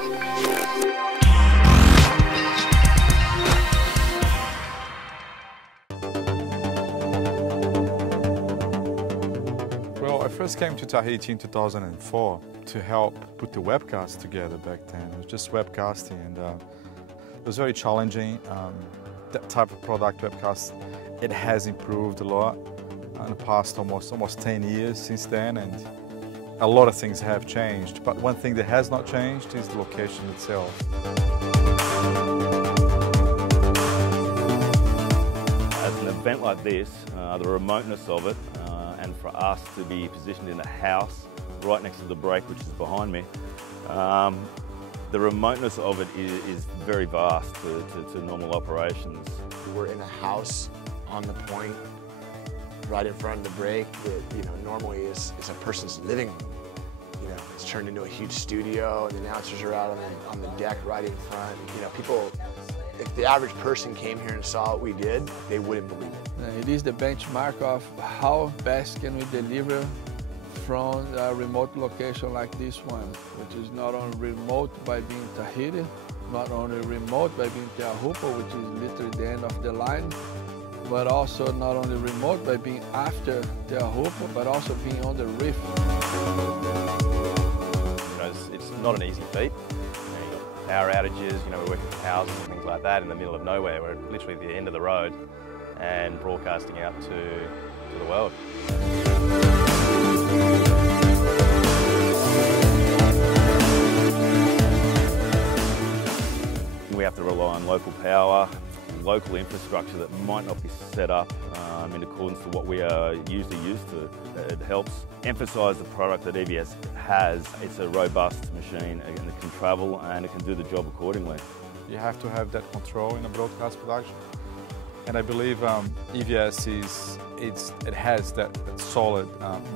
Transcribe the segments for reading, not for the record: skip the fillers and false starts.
Well, I first came to Tahiti in 2004 to help put the webcast together back then. It was just webcasting, and it was very challenging. That type of product, webcast, it has improved a lot in the past almost 10 years since then, and a lot of things have changed. But one thing that has not changed is the location itself. As an event like this, the remoteness of it, and for us to be positioned in a house right next to the break, which is behind me, the remoteness of it is very vast to normal operations. We're in a house on the point, right in front of the break, that normally is a person's living room. It's turned into a huge studio, and the announcers are out on the deck right in front. People, if the average person came here and saw what we did, they wouldn't believe it. It is the benchmark of how best can we deliver from a remote location like this one, which is not only remote by being Tahiti, not only remote by being Teahupoo, which is literally the end of the line, but also not only remote by being after Teahupoo, but also being on the reef. It's not an easy feat. You've got power outages, we're working for houses and things like that in the middle of nowhere. We're literally at the end of the road and broadcasting out to the world. We have to rely on local power, local infrastructure that might not be set up in accordance to what we are usually used to. It helps emphasise the product that EVS has. It's a robust machine, and it can travel and it can do the job accordingly. You have to have that control in a broadcast production, and I believe EVS it has that solid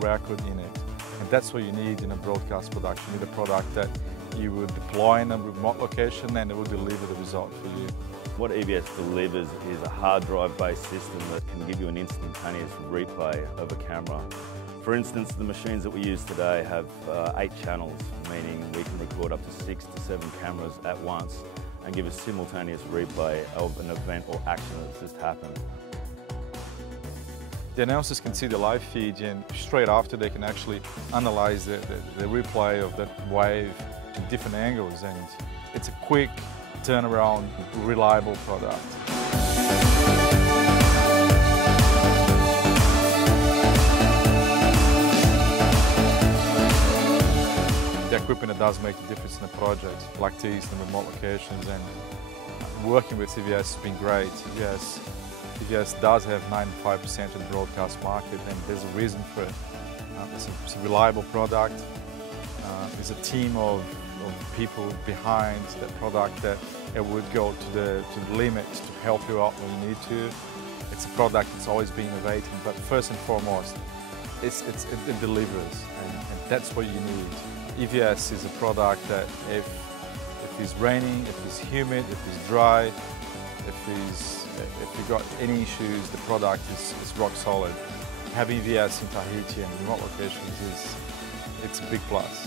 record in it, and that's what you need in a broadcast production. You need a product that you would deploy in a remote location and it will deliver the result for you. What EVS delivers is a hard drive based system that can give you an instantaneous replay of a camera. For instance, the machines that we use today have 8 channels, meaning we can record up to 6 to 7 cameras at once and give a simultaneous replay of an event or action that's just happened. The announcers can see the live feed, and straight after they can actually analyze the replay of that wave in different angles, and it's a quick turnaround, reliable product. The equipment that does make a difference in a project like these in remote locations, and working with EVS has been great. EVS does have 95% of the broadcast market, and there's a reason for it. It's a reliable product. There's a team of people behind that product that it would go to the limit to help you out when you need to. It's a product that's always been innovating, but first and foremost, it delivers, and that's what you need. EVS is a product that if it's raining, if it's humid, if it's dry, if you've got any issues, the product is rock solid. Having EVS in Tahiti and remote locations it's a big plus.